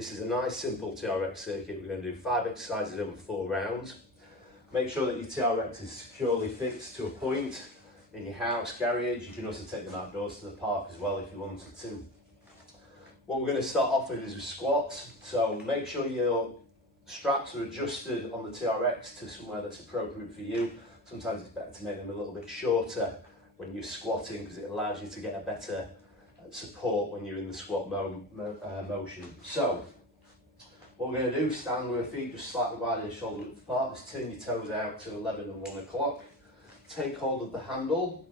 This is a nice simple TRX circuit. We're going to do 5 exercises over 4 rounds. Make sure that your TRX is securely fixed to a point in your house, garage. You can also take them outdoors to the park as well if you wanted to. What we're going to start off with is with squats. So make sure your straps are adjusted on the TRX to somewhere that's appropriate for you. Sometimes it's better to make them a little bit shorter when you're squatting because it allows you to get a better support when you're in the squat motion. So what we're going to do, stand with our feet just slightly wider than shoulder width apart. Just turn your toes out to 11 and 1 o'clock. Take hold of the handle,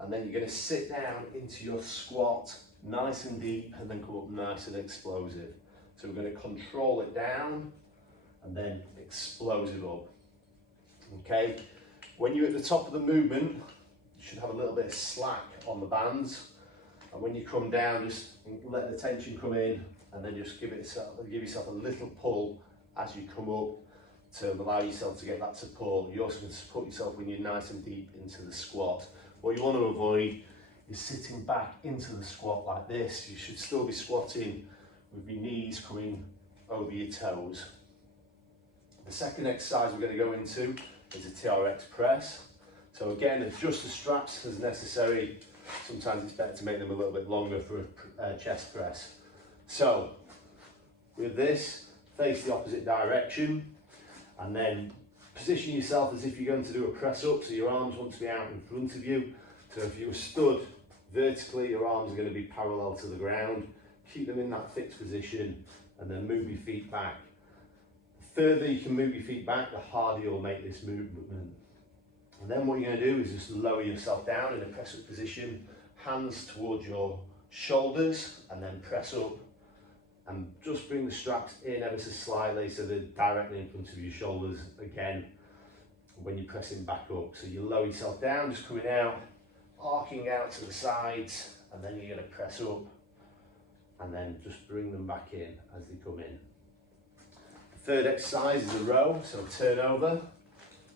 and then you're going to sit down into your squat nice and deep and then come up nice and explosive. So we're going to control it down and then explosive up. Okay, when you're at the top of the movement, you should have a little bit of slack on the bands, and when you come down, just let the tension come in and then just give yourself a little pull as you come up to allow yourself to get that support. You also can support yourself when you're nice and deep into the squat. What you want to avoid is sitting back into the squat like this. You should still be squatting with your knees coming over your toes. The second exercise we're going to go into is a TRX press. So again, adjust the straps as necessary. Sometimes it's better to make them a little bit longer for a chest press. So with this, face the opposite direction and then position yourself as if you're going to do a press up, so your arms want to be out in front of you. So if you were stood vertically, your arms are going to be parallel to the ground. Keep them in that fixed position and then move your feet back. The further you can move your feet back, the harder you'll make this movement. And then what you're going to do is just lower yourself down in a press up position, hands towards your shoulders, and then press up and just bring the straps in ever so slightly so they're directly in front of your shoulders again when you're pressing back up. So you lower yourself down, just coming out, arcing out to the sides, and then you're going to press up and then just bring them back in as they come in. The third exercise is a row, so turn over.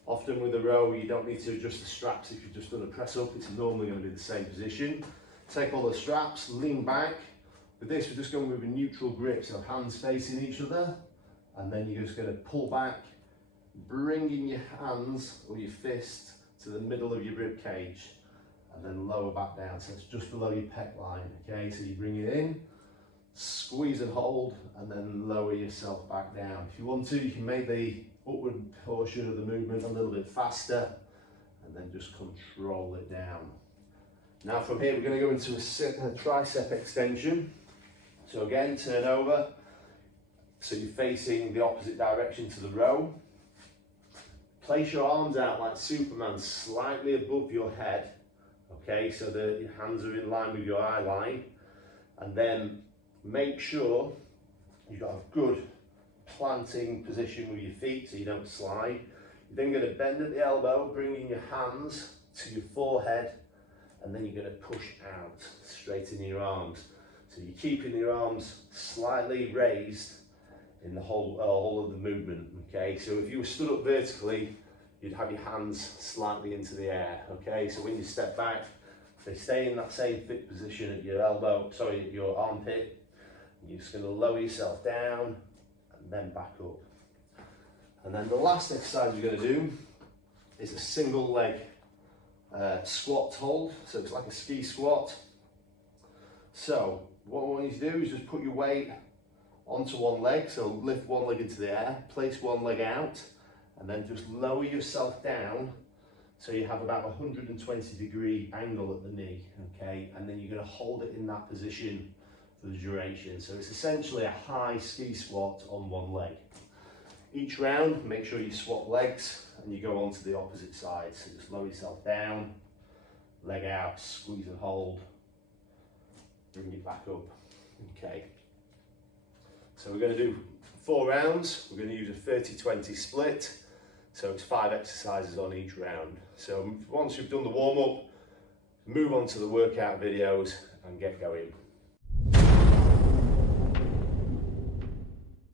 Often with a row you don't need to adjust the straps if you've just done a press up, it's normally going to be the same position. Take all the straps, lean back. With this we're just going with a neutral grip, so hands facing each other, and then you're just going to pull back, bringing your hands or your fist to the middle of your rib cage and then lower back down, so it's just below your pec line. Okay, so you bring it in, squeeze and hold, and then lower yourself back down. If you want to, you can make the upward portion of the movement a little bit faster and then just control it down. Now from here we're going to go into a tricep extension. So again, turn over, so you're facing the opposite direction to the row. Place your arms out like Superman, slightly above your head, okay, so that your hands are in line with your eye line, and then make sure you've got a good planting position with your feet so you don't slide. You're then going to bend at the elbow, bringing your hands to your forehead, and then you're going to push out, straighten your arms. So you're keeping your arms slightly raised in the whole of the movement, okay? So if you were stood up vertically, you'd have your hands slightly into the air, okay? So when you step back, they stay in that same fit position at your at your armpit. You're just going to lower yourself down and then back up. And then the last exercise we're going to do is a single leg squat hold. So it's like a ski squat. So what I want you to do is just put your weight onto one leg, so lift one leg into the air, place one leg out, and then just lower yourself down so you have about a 120-degree angle at the knee, okay? And then you're going to hold it in that position for the duration. So it's essentially a high ski squat on one leg. Each round, make sure you swap legs and you go on to the opposite side. So just lower yourself down, leg out, squeeze and hold, bring it back up, okay? So we're going to do 4 rounds. We're going to use a 30-20 split. So it's 5 exercises on each round. So once you've done the warm-up, move on to the workout videos and get going.